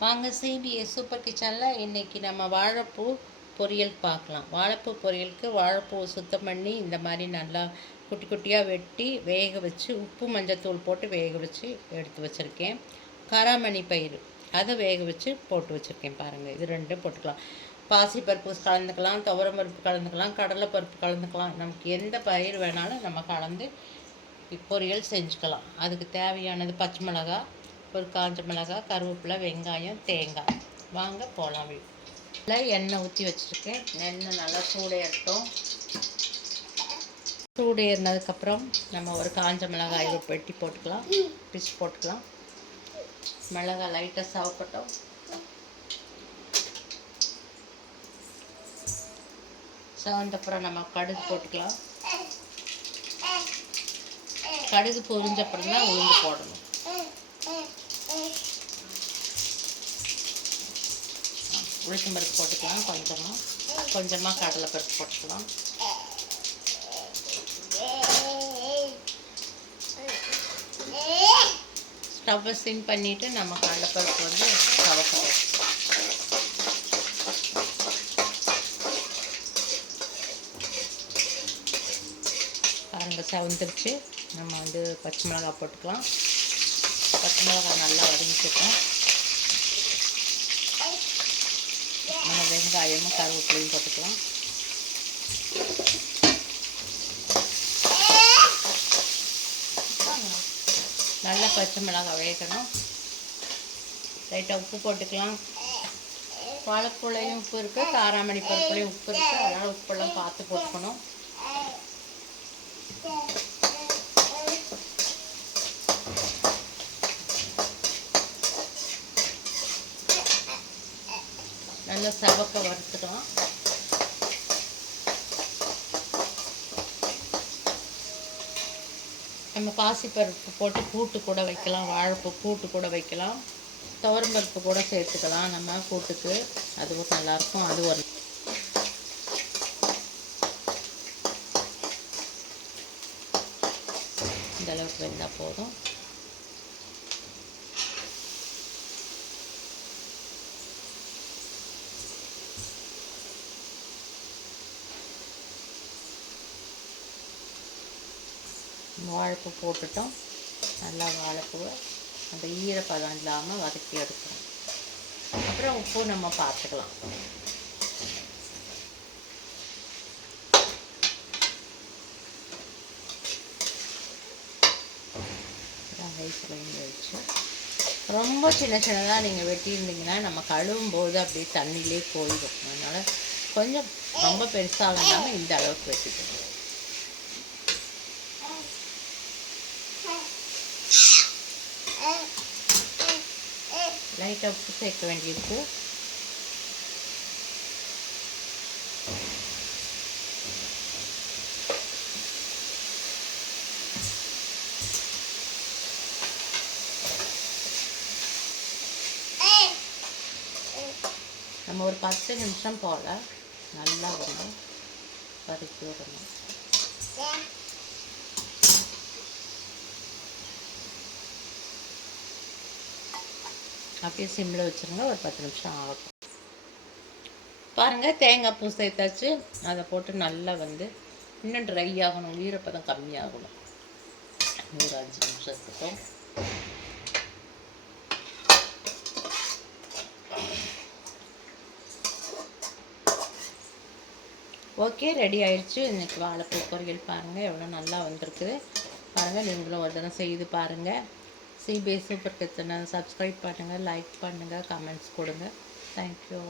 வாங்க CBS super கிச்சனில் இன்றைக்கி நம்ம வாழைப்பூ பொரியல் பார்க்கலாம். வாழைப்பூ பொரியலுக்கு வாழைப்பூவை சுத்தம் பண்ணி இந்த மாதிரி நல்லா குட்டி குட்டியாக வெட்டி வேக வச்சு உப்பு மஞ்சத்தூள் போட்டு வேக வச்சு எடுத்து வச்சுருக்கேன். காராமணி பயிர் அதை வேக வச்சு போட்டு வச்சுருக்கேன் பாருங்கள் இது ரெண்டும் போட்டுக்கலாம். பாசி பருப்பு கலந்துக்கலாம் துவரம் பருப்பு கலந்துக்கலாம் கடலை பருப்பு கலந்துக்கலாம். நமக்கு எந்த பயிர் வேணாலும் நம்ம கலந்து பொரியல் செஞ்சுக்கலாம். அதுக்கு தேவையானது பச்சை மிளகா ஒரு காஞ்ச மிளகாய் கருவேப்பிலை வெங்காயம் தேங்காய். வாங்க போகலாம் வீட்டில் எண்ணெய் ஊற்றி வச்சுருக்கேன். எண்ணெய் நல்லா சூடேறட்டும். சூடு ஏறினதுக்கப்புறம் நம்ம ஒரு காஞ்ச மிளகாய் வெட்டி போட்டுக்கலாம். பிச்சு போட்டுக்கலாம். மிளகாய் லைட்டாக சவப்பட்டோம் சவந்தப்புறம் நம்ம கடுகு போட்டுக்கலாம். கடுகு பொரிஞ்சப்புறம் தான் உளுந்து போடணும். உளுத்தம் பருப்பு போட்டுக்கலாம் கொஞ்சமாக கொஞ்சமாக கடலை பருப்பு போட்டுக்கலாம். ஸ்டவ்வை சிம் பண்ணிவிட்டு நம்ம கடலைப்பருப்பு வந்து சவக்கணும் பாருங்கள் சவந்துருச்சு. நம்ம வந்து பச்சை மிளகா போட்டுக்கலாம். பச்சை மிளகா நல்லா வதங்கிக்கிட்டோம் நம்ம வெங்காயமும் கருவேப்பிலையும் போட்டுக்கலாம். நல்லா பச்சை மிளகாய் வேகணும். லைட்டாக உப்பு போட்டுக்கலாம். வாழைப்பூலையும் உப்பு இருக்குது காராமணி பருப்புலையும் உப்பு இருக்குது அதனால் உப்பெல்லாம் பார்த்து போட்டுக்கணும். நல்லா சவக்க வறுத்துட்டோம் நம்ம பாசிப்பருப்பு போட்டு கூட்டு கூட வைக்கலாம் வாழைப்பூ கூட்டு கூட வைக்கலாம். துவரம்பருப்பு கூட சேர்த்துக்கலாம் நம்ம கூட்டுக்கு. அதுவும் நல்லாயிருக்கும். அது ஒரு இந்தளவுக்கு வெந்தால் போதும். வாழைப்பூ போட்டுட்டோம். நல்லா வாழைப்பூவை அந்த ஈரப்பதம் இல்லாமல் வதக்கி எடுக்கணும் அப்புறம் உப்பு நம்ம பார்த்துக்கலாம். வச்சு ரொம்ப சின்ன சின்னதாக நீங்கள் வெட்டியிருந்தீங்கன்னா நம்ம கழுவும் போது அப்படியே தண்ணியிலே போயிடும். அதனால் கொஞ்சம் ரொம்ப பெருசாக இல்லாமல் இந்த அளவுக்கு வெட்டிக்கணும் லைட்டாக உப்பு சேர்க்க வேண்டியிருக்கு நம்ம ஒரு பத்து நிமிஷம் போல் நல்லா வந்து பறிச்சு விடணும். அப்படியே சிம்மில் வச்சுருங்க ஒரு பத்து நிமிஷம் ஆகட்டும் பாருங்கள் தேங்காய் பூ சேர்த்தாச்சு. அதை போட்டு நல்லா வந்து இன்னும் ட்ரை ஆகணும். ஈரப்பதம் கம்மியாகணும். ஒரு அஞ்சு நிமிஷத்துக்கும். ஓகே ரெடி ஆயிடுச்சு இன்றைக்கி வாழைப்பூ பொரியல் பாருங்கள் எவ்வளோ நல்லா வந்திருக்குது. பாருங்கள் நீங்களும் ஒரு தினம் செய்து பாருங்கள் சிபிஎஸ் சூப்பர் கிச்சனை சப்ஸ்கிரைப் பண்ணுங்கள் லைக் பண்ணுங்கள் கமெண்ட்ஸ் கொடுங்க. Thank you